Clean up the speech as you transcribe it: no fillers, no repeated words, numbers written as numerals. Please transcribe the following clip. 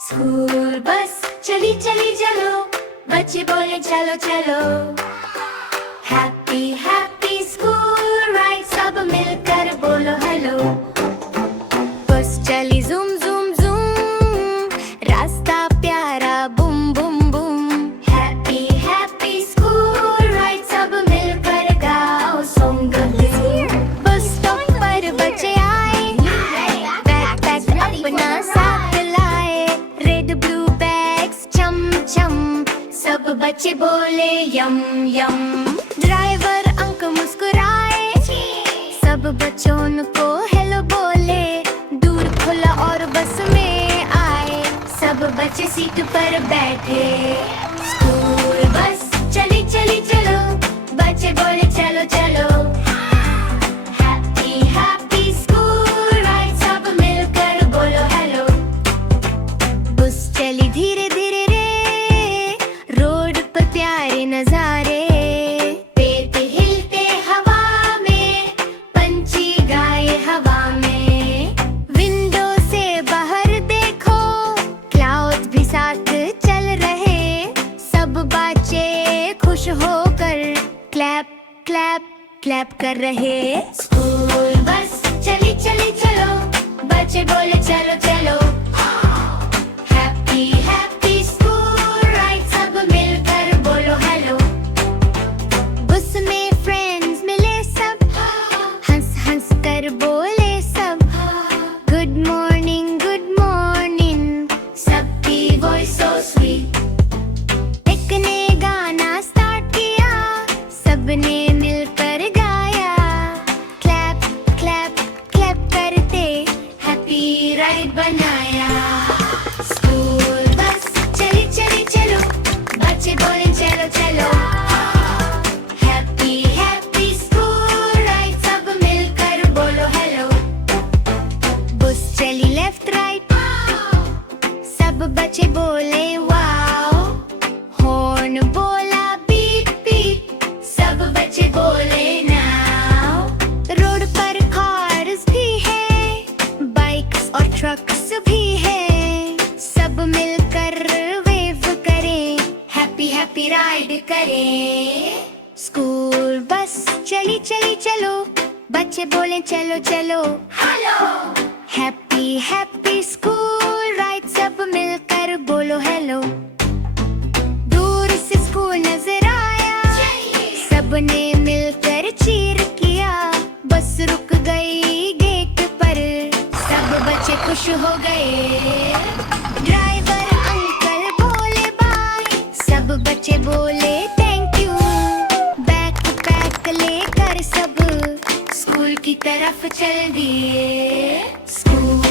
School bus चली चली चलो, बच्चे बोले चलो चलो। हैप्पी हैप्पी स्कूल राइड, सब मिलकर बोलो हेलो। बस चली ज़ूम ज़ूम ज़ूम, रास्ता प्यारा boom boom boom. Happy happy school ride, सब मिलकर गाओ सॉन्ग। बस स्टॉप पर बच्चे आए, बैकपैक अपना साथ लाए। रेड ब्लू बैग्स चम चम, सब बच्चे बोले यम यम। ड्राइवर अंकल मुस्कुराए, सब बच्चों को हेलो बोले। दूर खुला और बस में आए, सब बच्चे सीट पर बैठे। स्कूल बस चली चली चलो, बच्चे बोले चलो चलो। हैप्पी हैप्पी स्कूल राइड, सब मिलकर बोलो हेलो। बस चली धीरे धीरे रे, रोड पर प्यारे नजारे। पेड़ पे हिलते हवा में, पंछी गाए हवा में। विंडो से बाहर देखो, क्लाउड भी साथ चल रहे। सब बच्चे खुश होकर क्लैप क्लैप क्लैप कर रहे। स्कूल बस चली चली चलो, बच्चे बोले चलो चलो। हैप्पी हैप्पी स्कूल राइड, सब मिलकर बोलो हेलो। बस में फ्रेंड्स मिले सब, हंस हंस कर बोले सब। गुड मॉर्निंग सबकी वॉइस सो स्वीट। एक ने गाना स्टार्ट किया, सबने मिलकर गाया। क्लैप क्लैप क्लैप करते हैप्पी राइड बनाया। स्कूल बस चली चली चलो, बच्चे बोले चलो चलो। हैप्पी हैप्पी स्कूल राइड, सब मिलकर बोलो हेलो। बस चली लेफ्ट राइट, सब बच्चे बोले वाओ। हॉर्न बोला बीट बीट, सब बच्चे बोले नाउ। रोड पर कार्स भी है, बाइक्स और ट्रक्स भी है। सब मिलकर वेव करें, हैप्पी हैप्पी राइड करें। स्कूल बस चली चली चलो, बच्चे बोले चलो चलो hello. Happy happy school ride, सब मिलकर बोलो हेलो। दूर से स्कूल नजर आया, सबने मिलकर चीर किया। बस रुक गई गेट पर, सब बच्चे खुश हो गए। ड्राइवर अंकल बोले बाय, सब बच्चे बोले थैंक यू। बैकपैक लेकर सब स्कूल की तरफ चल दिए। स्कूल